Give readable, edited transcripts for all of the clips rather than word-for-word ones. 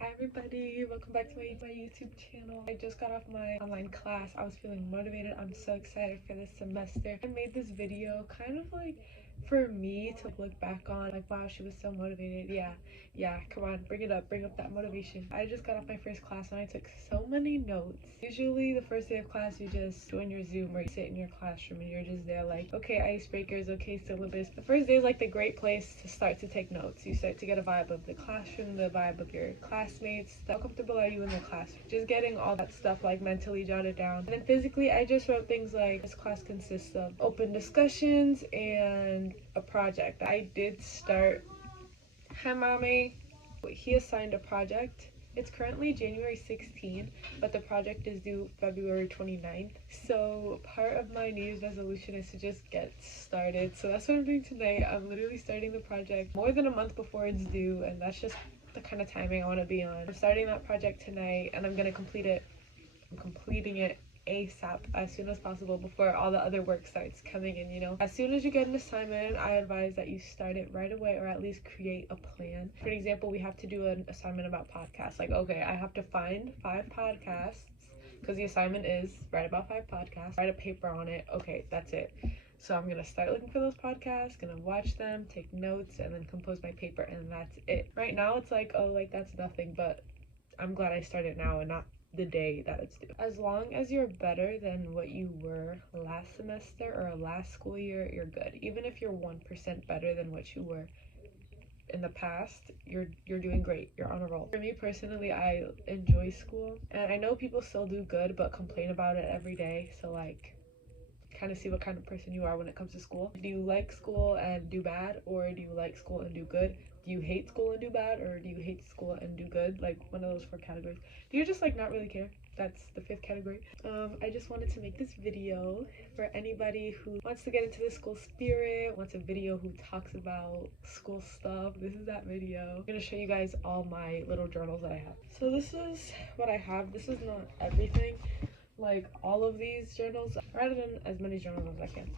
Hi everybody, welcome back to my YouTube channel. I just got off my online class. I was feeling motivated. I'm so excited for this semester. I made this video kind of like for me to look back on, like, wow, she was so motivated. Yeah, come on, bring it up, bring up that motivation. I just got off my first class and I took so many notes. Usually the first day of class you just join your Zoom or you sit in your classroom and you're just there like, okay, icebreakers, okay, syllabus. The first day is like the great place to start to take notes. You start to get a vibe of the classroom, the vibe of your classmates. How comfortable are you in the class? Just getting all that stuff like mentally jotted down. And then physically I just wrote things like, this class consists of open discussions and a project. I did start. Hi mommy. He assigned a project. It's currently January 16th, but the project is due February 29th. So part of my New Year's resolution is to just get started. So that's what I'm doing tonight. I'm literally starting the project more than a month before it's due, and that's just the kind of timing I want to be on. I'm starting that project tonight and I'm gonna complete it. I'm completing it ASAP, as soon as possible, before all the other work starts coming in, you know. As soon as you get an assignment, I advise that you start it right away, or at least create a plan. For example, we have to do an assignment about podcasts. Like, okay, I have to find 5 podcasts, because the assignment is write about 5 podcasts, write a paper on it. Okay, that's it. So I'm gonna start looking for those podcasts, gonna watch them, take notes, and then compose my paper, and that's it. Right now it's like, oh, like that's nothing, but I'm glad I started now and not the day that it's due. As long as you're better than what you were last semester or last school year, you're good. Even if you're 1% better than what you were in the past, you're doing great. You're on a roll. For me personally, I enjoy school, and I know people still do good but complain about it every day. So like, kind of see what kind of person you are when it comes to school. Do you like school and do bad, or do you like school and do good? Do you hate school and do bad, or do you hate school and do good? Like one of those 4 categories. Do you just like not really care? That's the 5th category. I just wanted to make this video for anybody who wants to get into the school spirit, wants a video who talks about school stuff. This is that video. I'm gonna show you guys all my little journals that I have. So this is what I have. This is not everything. Like all of these journals, I write in as many journals as I can.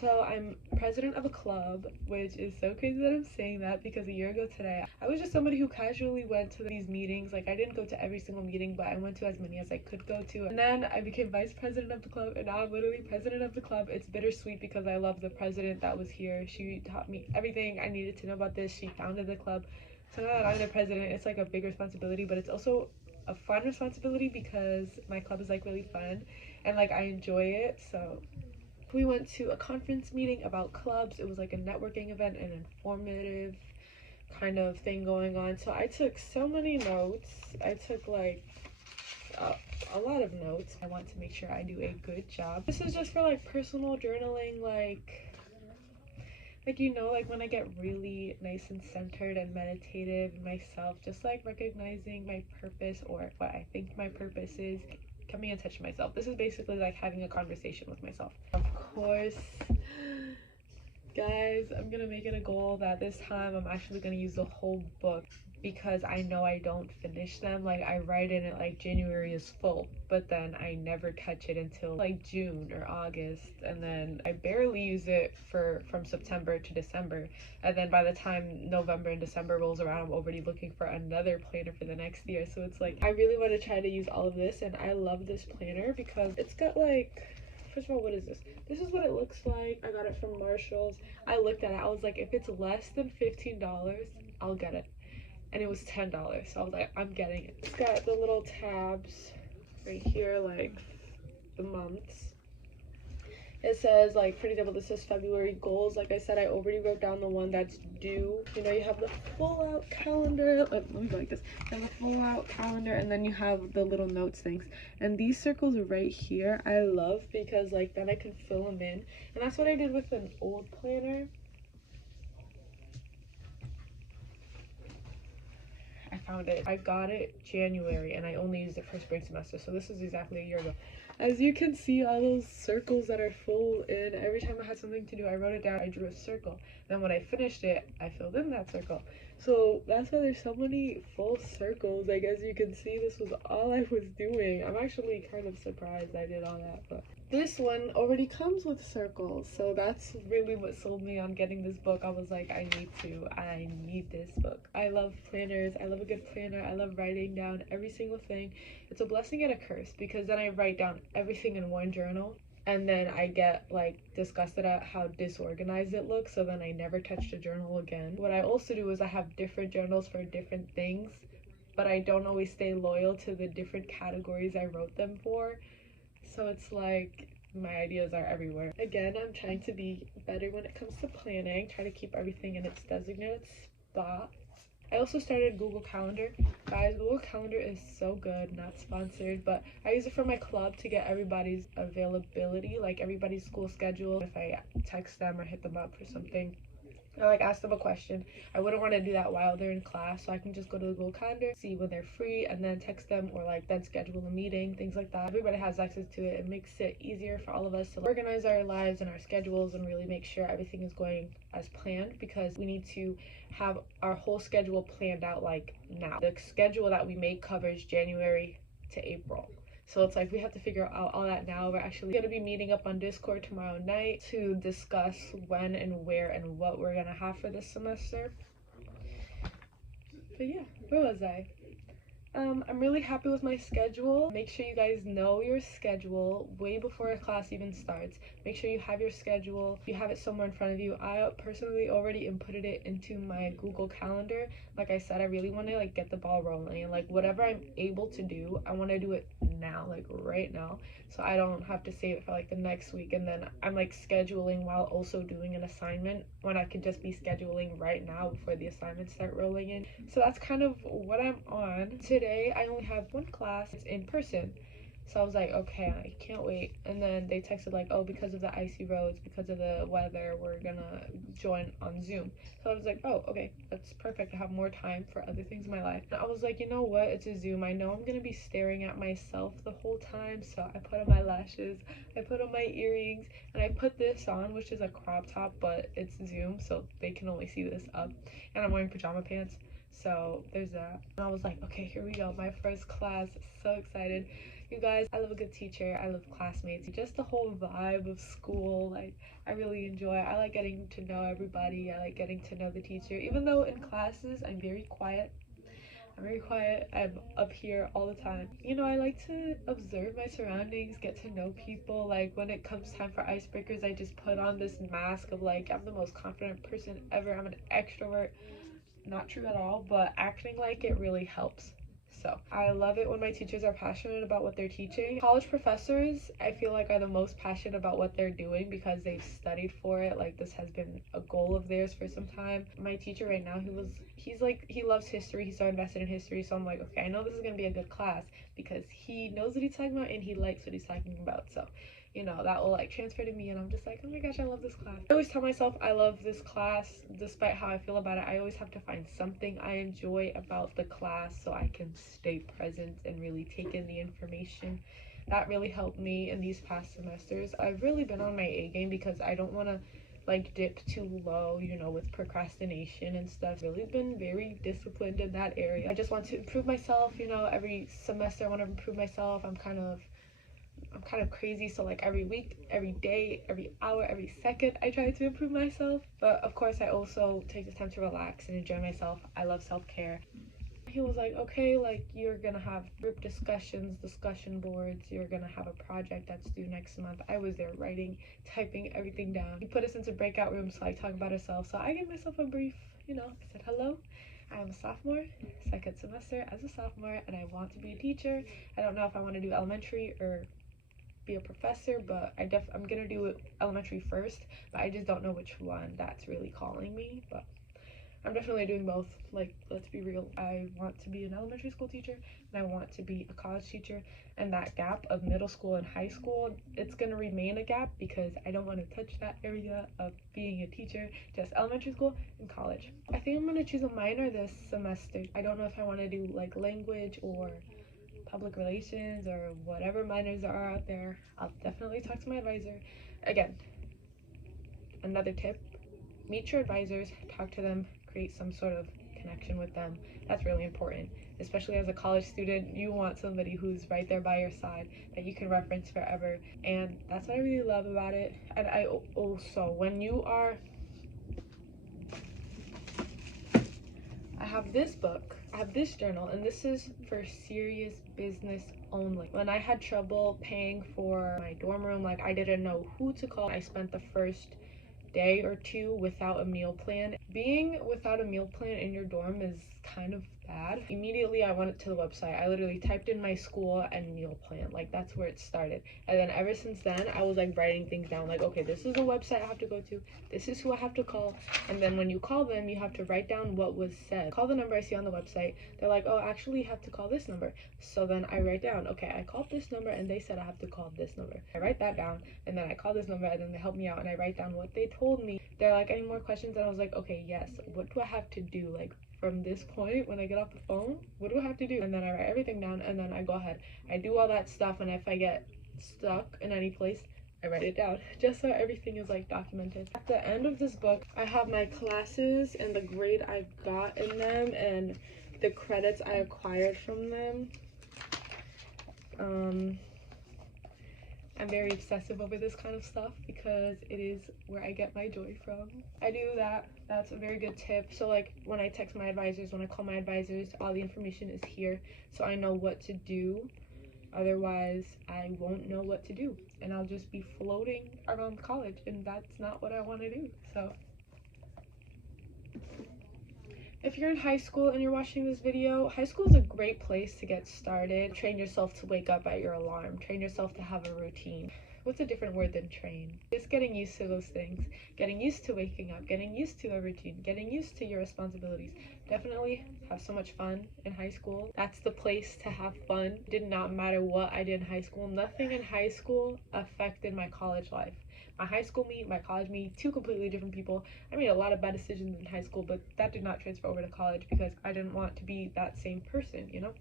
So I'm president of a club, which is so crazy that I'm saying that, because a year ago today I was just somebody who casually went to these meetings. Like, I didn't go to every single meeting, but I went to as many as I could go to, and then I became vice president of the club, and now I'm literally president of the club. It's bittersweet because I love the president that was here. She taught me everything I needed to know about this. She founded the club. So now that I'm the president, it's like a big responsibility, but it's also a fun responsibility because my club is like really fun and like I enjoy it. So we went to a conference meeting about clubs. It was like a networking event, an informative kind of thing going on. So I took so many notes. I took like a lot of notes. I want to make sure I do a good job. This is just for like personal journaling, like you know, like when I get really nice and centered and meditative in myself, just like recognizing my purpose or what I think my purpose is, coming in touch with myself. This is basically like having a conversation with myself. Of course, guys, I'm gonna make it a goal that this time I'm actually gonna use the whole book, because I know I don't finish them. Like, I write in it like January is full, but then I never touch it until like June or August, and then I barely use it from September to December, and then by the time November and December rolls around, I'm already looking for another planner for the next year. So it's like, I really want to try to use all of this, and I love this planner because it's got like, first of all, what is this? This is what it looks like. I got it from Marshall's. I looked at it, I was like, if it's less than $15, I'll get it. And it was $10, so I was like, I'm getting it. It's got the little tabs right here, like the months. It says, like, for example, this says February goals. Like I said, I already wrote down the one that's due. You know, you have the full out calendar. Let me go like this. You have the full out calendar, and then you have the little notes things. And these circles right here, I love, because like then I can fill them in. And that's what I did with an old planner. I found it. I got it January and I only used it for spring semester, so this is exactly a year ago. As you can see, all those circles that are full in, every time I had something to do, I wrote it down, I drew a circle. Then when I finished it, I filled in that circle. So that's why there's so many full circles. Like, as you can see, this was all I was doing. I'm actually kind of surprised I did all that, but This one already comes with circles, so that's really what sold me on getting this book. I was like, I need this book. I love planners, I love a good planner, I love writing down every single thing. It's a blessing and a curse because then I write down everything in one journal and then I get like disgusted at how disorganized it looks, so then I never touch the journal again. What I also do is I have different journals for different things, but I don't always stay loyal to the different categories I wrote them for. So it's like my ideas are everywhere. Again, I'm trying to be better when it comes to planning, try to keep everything in its designated spot. I also started Google Calendar. Guys, Google Calendar is so good, not sponsored, but I use it for my club to get everybody's availability, like everybody's school schedule. If I text them or hit them up for something, or like ask them a question, I wouldn't want to do that while they're in class, so I can just go to the Google Calendar, see when they're free, and then text them, or like then schedule a meeting, things like that. Everybody has access to it. It makes it easier for all of us to organize our lives and our schedules and really make sure everything is going as planned, because we need to have our whole schedule planned out like now. The schedule that we make covers January to April. So it's like we have to figure out all that now. We're actually going to be meeting up on Discord tomorrow night to discuss when and where and what we're going to have for this semester. But yeah, where was I? I'm really happy with my schedule. Make sure you guys know your schedule way before a class even starts. Make sure you have your schedule. You have it somewhere in front of you. I personally already inputted it into my Google Calendar. Like I said, I really want to like get the ball rolling, and like whatever I'm able to do, I want to do it now, like right now, so I don't have to save it for like the next week and then I'm like scheduling while also doing an assignment, when I could just be scheduling right now before the assignments start rolling in. So that's kind of what I'm on. Today I only have one class, it's in person. So I was like, okay, I can't wait. And then they texted like, oh, because of the icy roads, because of the weather, we're gonna join on Zoom. So I was like, oh, okay, that's perfect. I have more time for other things in my life. And I was like, you know what? It's a Zoom. I know I'm gonna be staring at myself the whole time. So I put on my lashes, I put on my earrings, and I put this on, which is a crop top, but it's Zoom, so they can only see this up. And I'm wearing pajama pants. So there's that. And I was like, okay, here we go. My first class. So excited. You guys, I love a good teacher. I love classmates. Just the whole vibe of school, like, I really enjoy. I like getting to know everybody. I like getting to know the teacher. Even though in classes, I'm very quiet. I'm up here all the time. You know, I like to observe my surroundings, get to know people. Like, when it comes time for icebreakers, I just put on this mask of, like, I'm the most confident person ever. I'm an extrovert. Not true at all, but acting like it really helps. So I love it when my teachers are passionate about what they're teaching. College professors, I feel like, are the most passionate about what they're doing because they've studied for it. Like, this has been a goal of theirs for some time. My teacher right now, he loves history. He's so invested in history. So I'm like, okay, I know this is gonna be a good class because he knows what he's talking about and he likes what he's talking about. So, you know, that will like transfer to me, and I'm just like, oh my gosh, I love this class. I always tell myself I love this class despite how I feel about it. I always have to find something I enjoy about the class so I can stay present and really take in the information. That really helped me in these past semesters. I've really been on my A game because I don't want to like dip too low, you know, with procrastination and stuff. Really been very disciplined in that area. I just want to improve myself, you know, every semester I want to improve myself. I'm kind of crazy, so like every week, every day, every hour, every second, I try to improve myself. But of course I also take this time to relax and enjoy myself. I love self-care. He was like, okay, like, you're gonna have group discussions, discussion boards, you're gonna have a project that's due next month. I was there writing, typing everything down. He put us into breakout rooms to like talk about ourselves. So I gave myself a brief, you know, I said, hello, I am a sophomore, second semester as a sophomore, and I want to be a teacher. I don't know if I want to do elementary or be a professor, but I'm gonna do elementary first, but I just don't know which one that's really calling me. But I'm definitely doing both. Like, let's be real, I want to be an elementary school teacher and I want to be a college teacher, and that gap of middle school and high school, it's gonna remain a gap because I don't want to touch that area of being a teacher. Just elementary school and college. I think I'm gonna choose a minor this semester. I don't know if I want to do like language or public relations or whatever minors there are out there. I'll definitely talk to my advisor. Again, another tip, meet your advisors, talk to them, create some sort of connection with them. That's really important, especially as a college student. You want somebody who's right there by your side that you can reference forever, and that's what I really love about it. And I also, when you are, I have this book, I have this journal, and this is for serious business only. When I had trouble paying for my dorm room, like I didn't know who to call, I spent the first day or two without a meal plan. Being without a meal plan in your dorm is kind of bad. Immediately I went to the website. I literally typed in my school and meal plan. Like that's where it started. And then ever since then I was like writing things down, like, okay, this is a website I have to go to, this is who I have to call, and then when you call them you have to write down what was said. Call the number I see on the website. They're like, oh, actually you have to call this number. So then I write down, okay, I called this number and they said I have to call this number. I write that down, and then I call this number, and then they help me out and I write down what they told me. They're like, any more questions? And I was like, okay, yes, what do I have to do? Like from this point when I get off the phone, what do I have to do? And then I write everything down, and then I go ahead, I do all that stuff, and if I get stuck in any place, I write it down just so everything is like documented. At the end of this book I have my classes and the grade I got in them and the credits I acquired from them. I'm very obsessive over this kind of stuff because it is where I get my joy from. I do that. That's a very good tip. So like when I text my advisors, when I call my advisors, all the information is here so I know what to do. Otherwise I won't know what to do and I'll just be floating around college, and that's not what I want to do. So if you're in high school and you're watching this video, high school is a great place to get started. Train yourself to wake up at your alarm. Train yourself to have a routine. What's a different word than train? Just getting used to those things. Getting used to waking up. Getting used to a routine. Getting used to your responsibilities. Definitely have so much fun in high school. That's the place to have fun. It did not matter what I did in high school. Nothing in high school affected my college life. My high school me, my college me, two completely different people. I made a lot of bad decisions in high school, but that did not transfer over to college because I didn't want to be that same person, you know?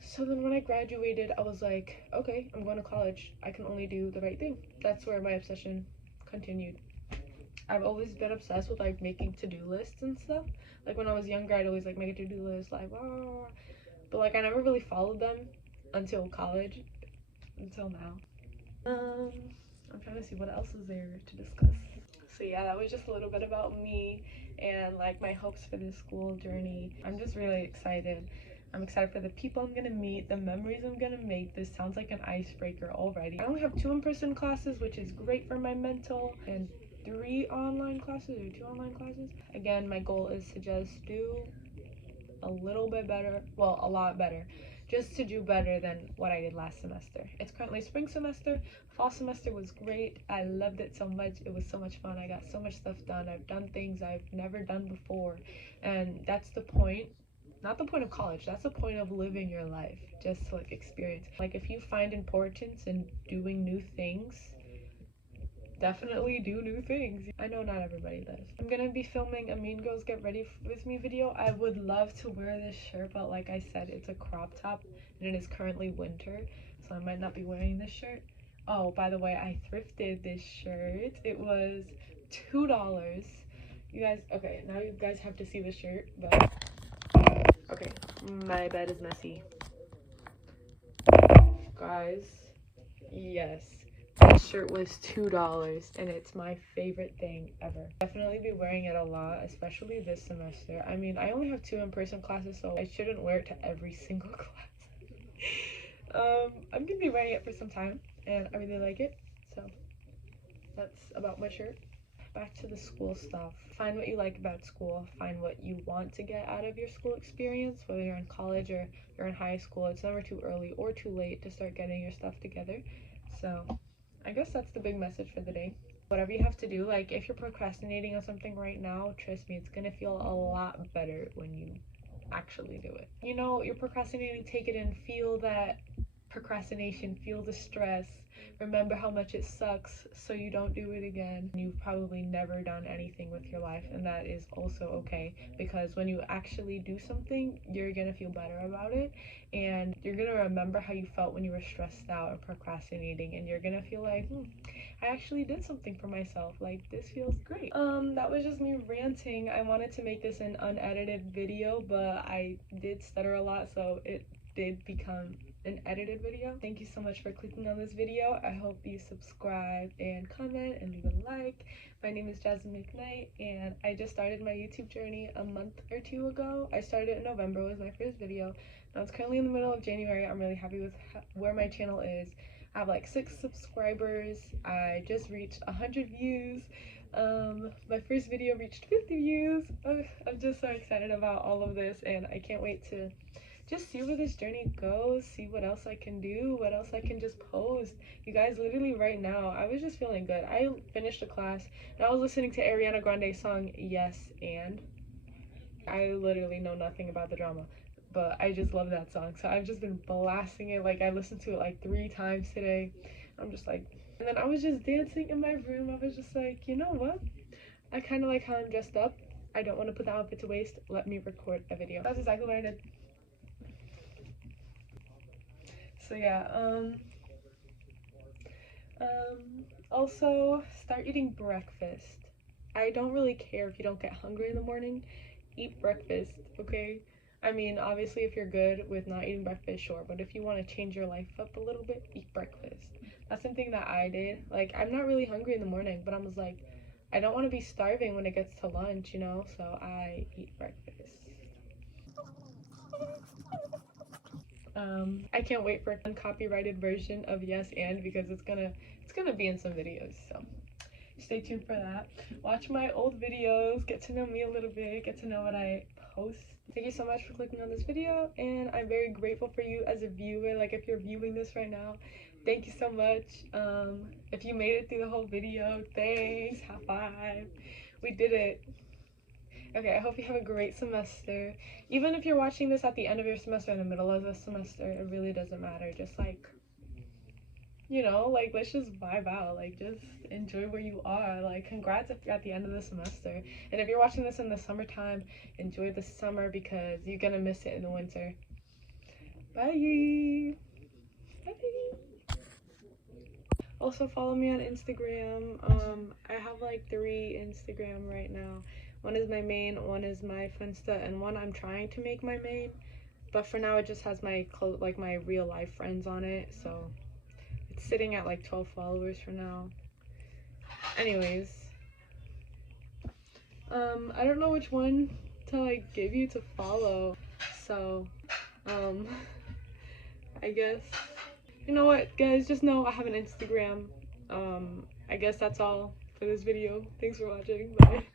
So then when I graduated, I was like, okay, I'm going to college. I can only do the right thing. That's where my obsession continued. I've always been obsessed with like making to-do lists and stuff. Like when I was younger, I'd always like make a to-do list, like, oh. But like I never really followed them until college, until now. I'm trying to see what else is there to discuss. So yeah, that was just a little bit about me and like my hopes for this school journey. I'm just really excited. I'm excited for the people I'm gonna meet, the memories I'm gonna make. This sounds like an icebreaker already. I only have 2 in-person classes, which is great for my mental, and 3 online classes or 2 online classes. Again, my goal is to just do a little bit better, well, a lot better, just to do better than what I did last semester. It's currently spring semester. Fall semester was great. I loved it so much. It was so much fun. I got so much stuff done. I've done things I've never done before, and that's the point. Not the point of college, that's the point of living your life, just to like experience. Like if you find importance in doing new things, definitely do new things. I know not everybody does. I'm gonna be filming a Mean Girls Get Ready With Me video. I would love to wear this shirt, but like I said, it's a crop top and it is currently winter, so I might not be wearing this shirt. Oh, by the way, I thrifted this shirt. It was $2. You guys, okay, now you guys have to see the shirt, but okay, my bed is messy. Guys, yes. This shirt was $2 and it's my favorite thing ever. Definitely be wearing it a lot, especially this semester. I mean, I only have 2 in-person classes, so I shouldn't wear it to every single class. I'm gonna be wearing it for some time and I really like it, so that's about my shirt. Back to the school stuff. Find what you like about school. Find what you want to get out of your school experience, whether you're in college or you're in high school. It's never too early or too late to start getting your stuff together. So I guess that's the big message for the day. Whatever you have to do, like if you're procrastinating on something right now, trust me, it's gonna feel a lot better when you actually do it. You know, you're procrastinating, take it in, feel that procrastination, feel the stress, remember how much it sucks so you don't do it again. You've probably never done anything with your life, and that is also okay, because when you actually do something, you're gonna feel better about it, and you're gonna remember how you felt when you were stressed out or procrastinating, and you're gonna feel like, I actually did something for myself, like this feels great. That was just me ranting. I wanted to make this an unedited video, but I did stutter a lot, so it did become an edited video. Thank you so much for clicking on this video. I hope you subscribe and comment and leave a like. My name is Jasmine McKnight, and I just started my YouTube journey a month or two ago. I started in November, was my first video. Now it's currently in the middle of January. I'm really happy with where my channel is. I have like 6 subscribers. I just reached 100 views. My first video reached 50 views. I'm just so excited about all of this, and I can't wait to just see where this journey goes, see what else I can do, what else I can just post. You guys, literally right now, I was just feeling good. I finished a class and I was listening to Ariana Grande's song, Yes and. I literally know nothing about the drama, but I just love that song. So I've just been blasting it. Like, I listened to it like 3 times today. I'm just like, and then I was just dancing in my room. I was just like, you know what? I kind of like how I'm dressed up. I don't want to put the outfit to waste. Let me record a video. That's exactly what I did. So yeah, also start eating breakfast. I don't really care if you don't get hungry in the morning. Eat breakfast, okay? I mean, obviously if you're good with not eating breakfast, sure, but if you want to change your life up a little bit, eat breakfast. That's something that I did. Like, I'm not really hungry in the morning, but I was like, I don't want to be starving when it gets to lunch, you know? So I eat breakfast. I can't wait for an uncopyrighted version of Yes and, because it's gonna be in some videos, so stay tuned for that. Watch my old videos, get to know me a little bit, get to know what I post. Thank you so much for clicking on this video, and I'm very grateful for you as a viewer. Like, if you're viewing this right now, thank you so much. If you made it through the whole video, thanks. High five. We did it. Okay, I hope you have a great semester. Even if you're watching this at the end of your semester, in the middle of the semester, it really doesn't matter. Just like, you know, like, let's just vibe out. Like, just enjoy where you are. Like, congrats if you're at the end of the semester. And if you're watching this in the summertime, enjoy the summer, because you're gonna miss it in the winter. Bye. Bye. Also, follow me on Instagram. I have like 3 Instagram right now. One is my main, one is my Finsta, and one I'm trying to make my main. But for now, it just has my my real life friends on it. So it's sitting at like 12 followers for now. Anyways, I don't know which one to like give you to follow. So, I guess, you know what, guys, just know I have an Instagram. I guess that's all for this video. Thanks for watching. Bye.